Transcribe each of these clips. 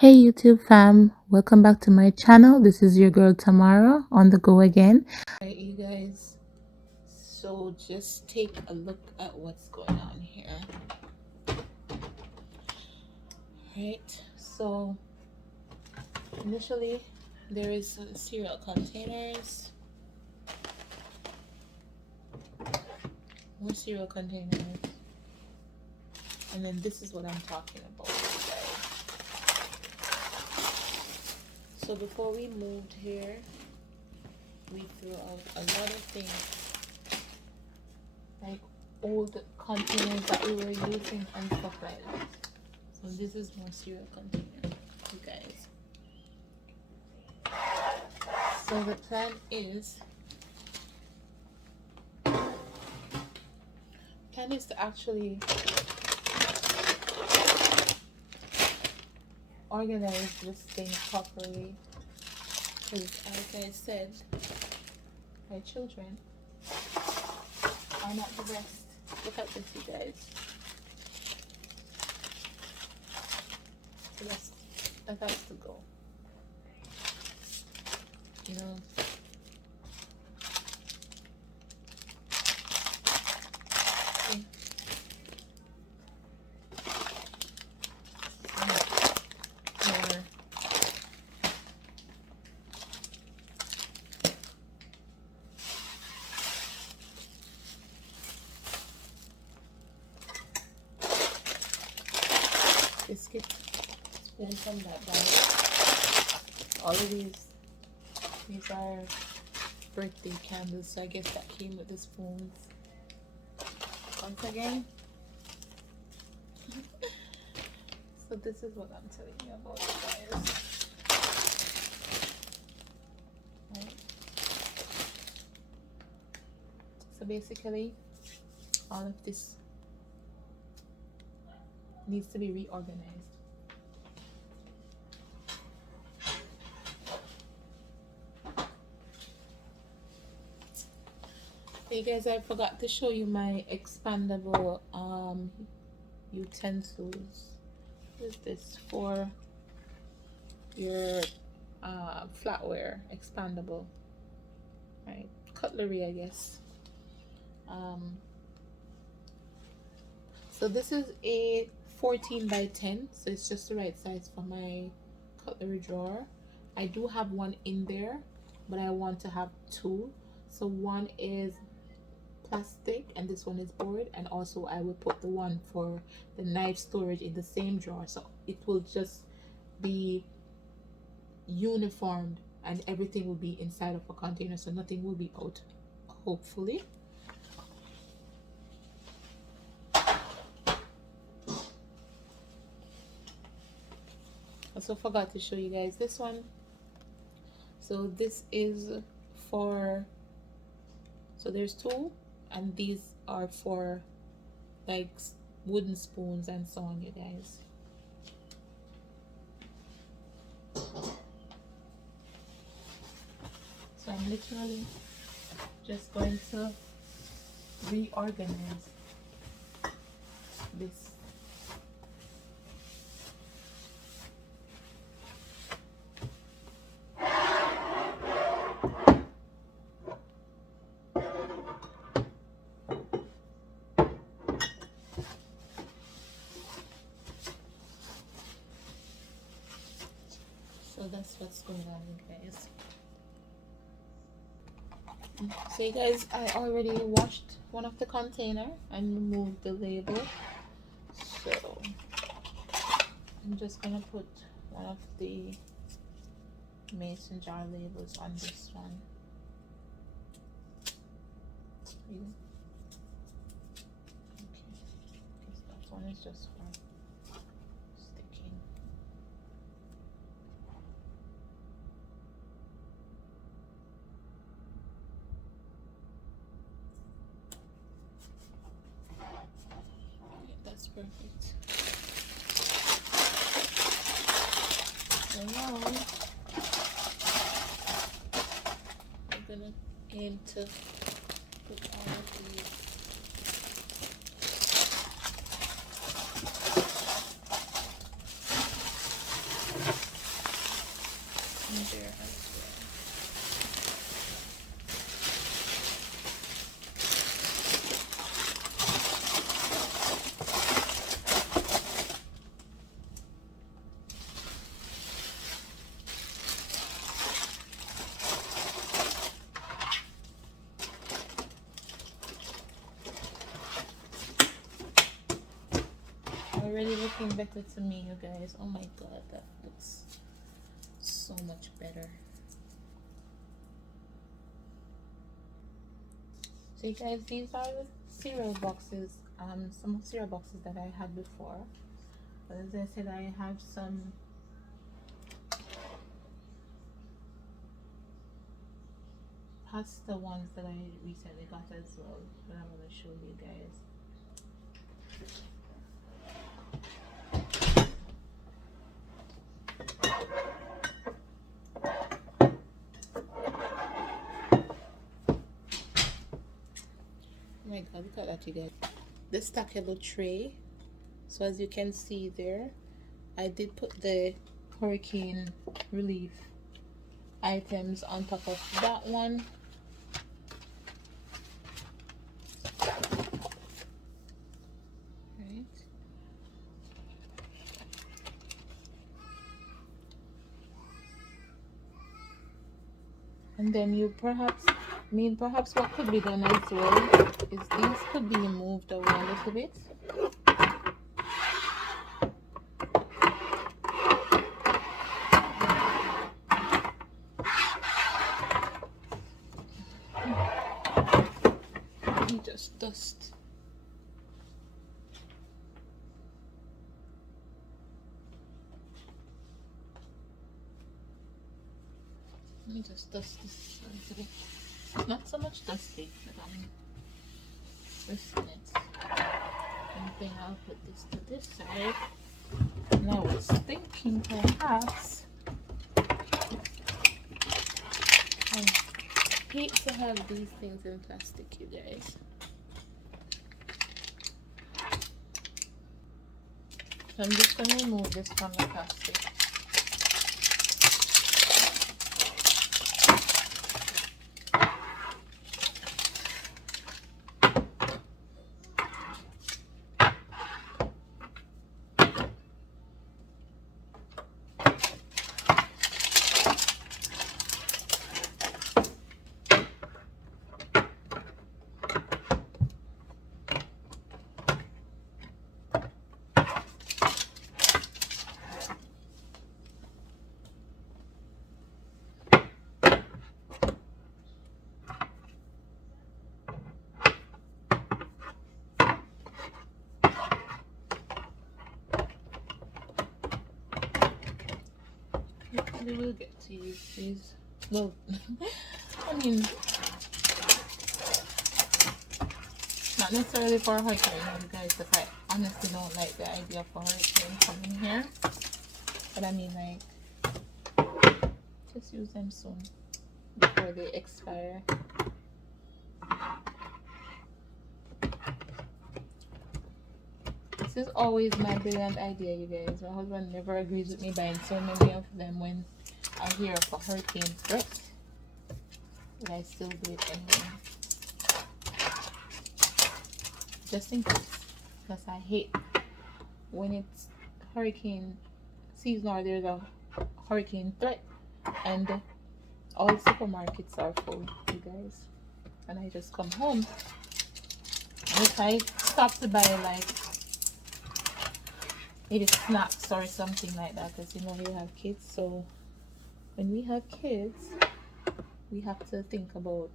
Hey YouTube fam, welcome back to my channel. This is your girl Tamara on the go again. Alright you guys, so just take a look at what's going on here. Right, so initially there is cereal containers, more cereal containers, and then this is what I'm talking about, guys. So before we moved here, we threw out a lot of things, like old containers that we were using and stuff like that. So this is more cereal container, you guys. So the plan is to actually organize this thing properly, because like I said, my children are not the best. Look at this, you guys. So that has to go, you know. Okay. Biscuit spoon from that bag. All of these are birthday candles, so I guess that came with the spoons. Once again, so this is what I'm telling you about, guys. Right? So basically, all of this needs to be reorganized. Hey guys, I forgot to show you my expandable utensils. What is this for? Your flatware, expandable, right? Cutlery, I guess. So this is a 14 by 10, so it's just the right size for my cutlery drawer. I do have one in there, but I want to have two. So one is plastic and this one is board, and also I will put the one for the knife storage in the same drawer, so it will just be uniformed and everything will be inside of a container, so nothing will be out, hopefully. Also forgot to show you guys this one. So this is for, so there's two, and these are for like wooden spoons and so on, you guys. So I'm literally just going to reorganize this. So that's what's going on, guys. So you guys, I already washed one of the container and removed the label. So I'm just gonna put one of the mason jar labels on this one. Okay, because that one is just for sticking. Okay, that's perfect. So now I'm gonna aim to put all of these looking better to me, you guys. Oh my god, that looks so much better. So you guys, these are the cereal boxes, some cereal boxes that I had before. But as I said, I have some pasta ones that I recently got as well, that I'm going to show you guys. Oh my god, look at that, you guys. The stackable tray. So as you can see there, I did put the hurricane relief items on top of that one. Right. And then you perhaps what could be done as well is these could be moved away a little bit. Let me just dust. Let me just dust this a little bit. Not so much dusty, but I'm twisting it. And then I'll put this to this side. And I was thinking perhaps I hate to have these things in plastic, you guys. So I'm just going to remove this from the plastic. We will get to use these. Well, I mean, not necessarily for a hurricane, you guys, because I honestly don't like the idea of a hurricane coming here. But I mean, like, just use them soon before they expire. This is always my brilliant idea, you guys. My husband never agrees with me buying so many of them when I hear of a hurricane threat. But I still do it anyway. Just in case. Because I hate when it's hurricane season or there's a hurricane threat and all supermarkets are full, you guys. And I just come home. And if I stop to buy like maybe snacks or something like that, because you know you have kids, so when we have kids we have to think about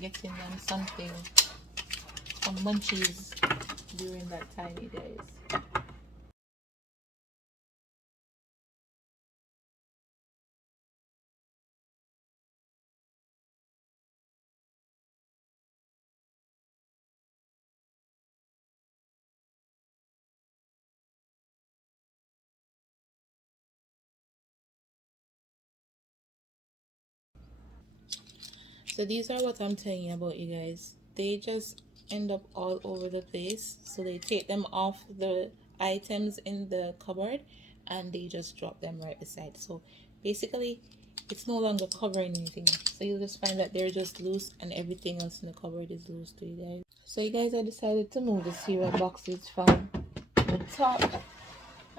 getting them something, some munchies during that time, you guys. So these are what I'm telling you about, you guys. They just end up all over the place. So they take them off the items in the cupboard and they just drop them right beside. So basically it's no longer covering anything. So you'll just find that they're just loose and everything else in the cupboard is loose too, you guys. So you guys, I decided to move the cereal boxes from the top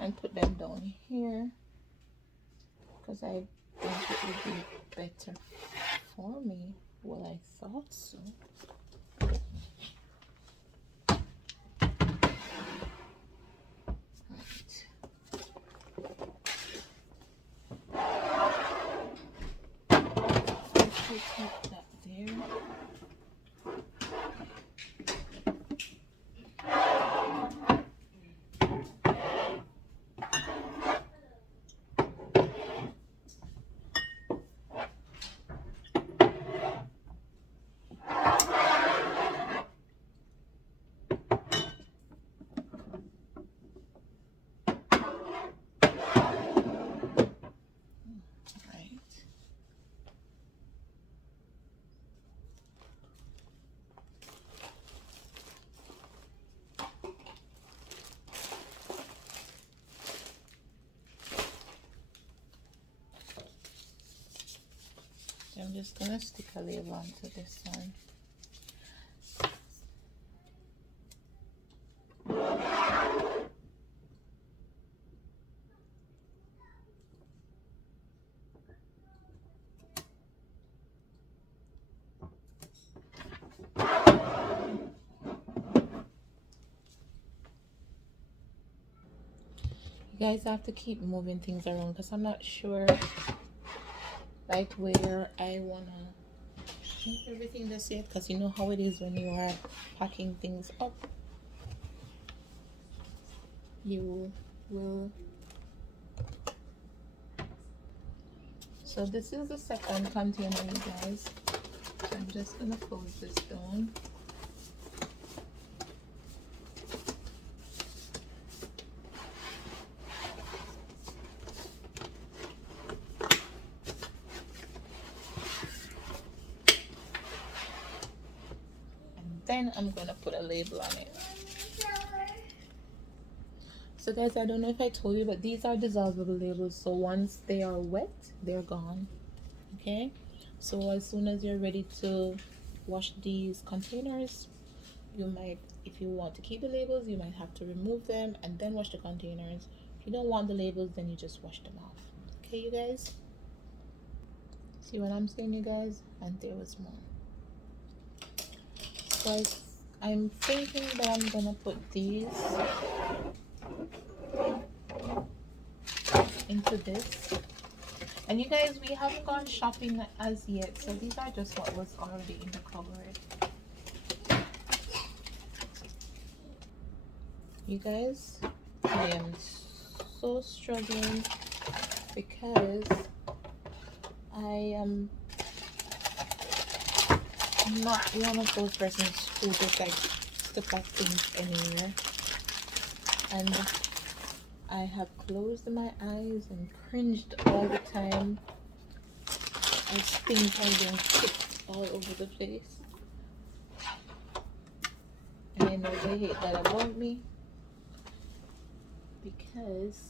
and put them down here because I think it would be better for me. Well, I thought so. I'm just gonna stick a label onto this one. You guys have to keep moving things around because I'm not sure like where I wanna keep everything just yet, because you know how it is when you are packing things up. You will. So this is the second container, you guys. I'm just gonna close this down. And then I'm gonna put a label on it. So guys, I don't know if I told you, but these are dissolvable labels. So once they are wet, they're gone. Okay, so as soon as you're ready to wash these containers, you might, if you want to keep the labels, you might have to remove them and then wash the containers. If you don't want the labels, then you just wash them off. Okay, you guys? See what I'm saying, you guys? And there was more. So I'm thinking that I'm gonna put these into this. And you guys, we haven't gone shopping as yet, so these are just what was already in the cupboard. You guys, I am so struggling because I am not one of those persons who just like to pack things anywhere. And I have closed my eyes and cringed all the time as things are being kicked all over the place. And I know they hate that about me because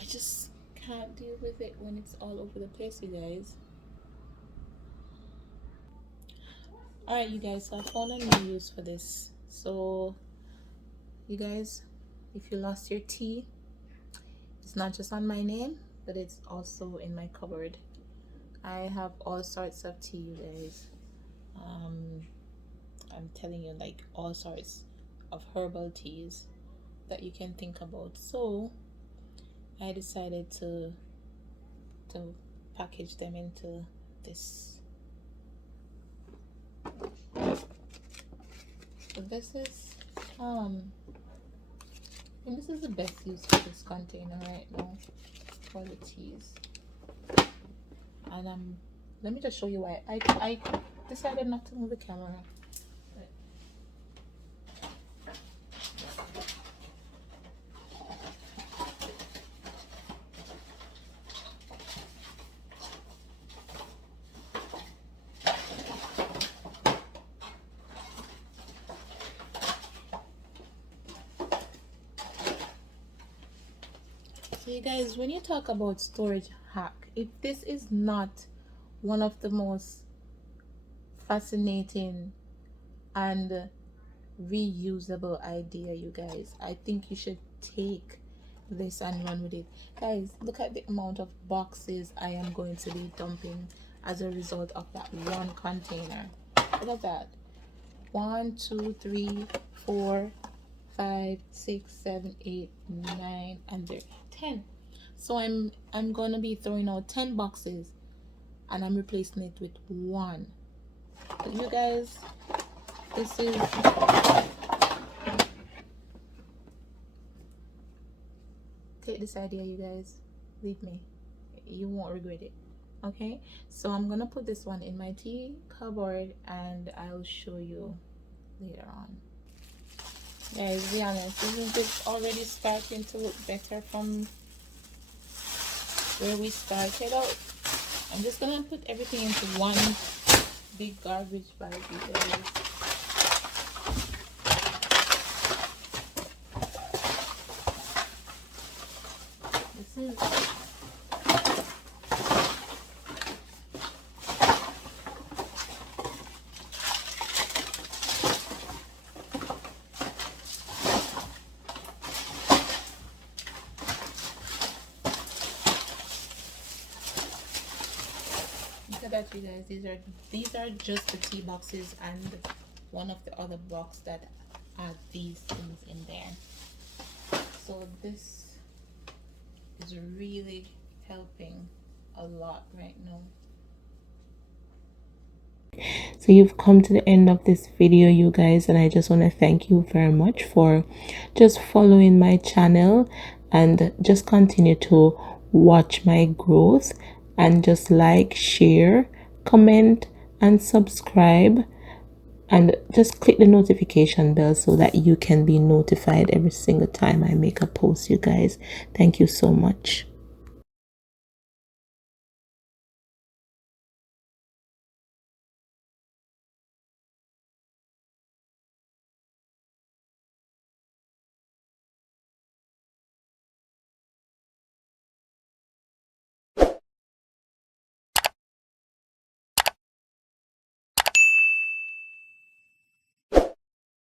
I just can't deal with it when it's all over the place, you guys. Alright, you guys, so I found a new use for this. So, you guys, if you lost your tea, it's not just on my name, but it's also in my cupboard. I have all sorts of tea, you guys. I'm telling you, like all sorts of herbal teas that you can think about. So I decided to package them into this. So this is and this is the best use for this container right now for the teas. And let me just show you why I decided not to move the camera. So you guys, when you talk about storage hack, if this is not one of the most fascinating and reusable idea, you guys, I think you should take this and run with it. Guys, look at the amount of boxes I am going to be dumping as a result of that one container. Look at that. 1 2 3 4 5 6 7 8 9 and there 10. So I'm gonna be throwing out 10 boxes and I'm replacing it with one. But you guys, this is take this idea, you guys. Leave me, you won't regret it. Okay, so I'm gonna put this one in my tea cupboard and I'll show you later on. Guys, be honest, isn't it already starting to look better from where we started out? I'm just gonna put everything into one big garbage bag, you guys. This is that, you guys. These are just the tea boxes and one of the other box that had these things in there. So this is really helping a lot right now. So you've come to the end of this video, you guys, and I just want to thank you very much for just following my channel and just continue to watch my growth, and just like, share, comment, and subscribe, and just click the notification bell so that you can be notified every single time I make a post, you guys. Thank you so much.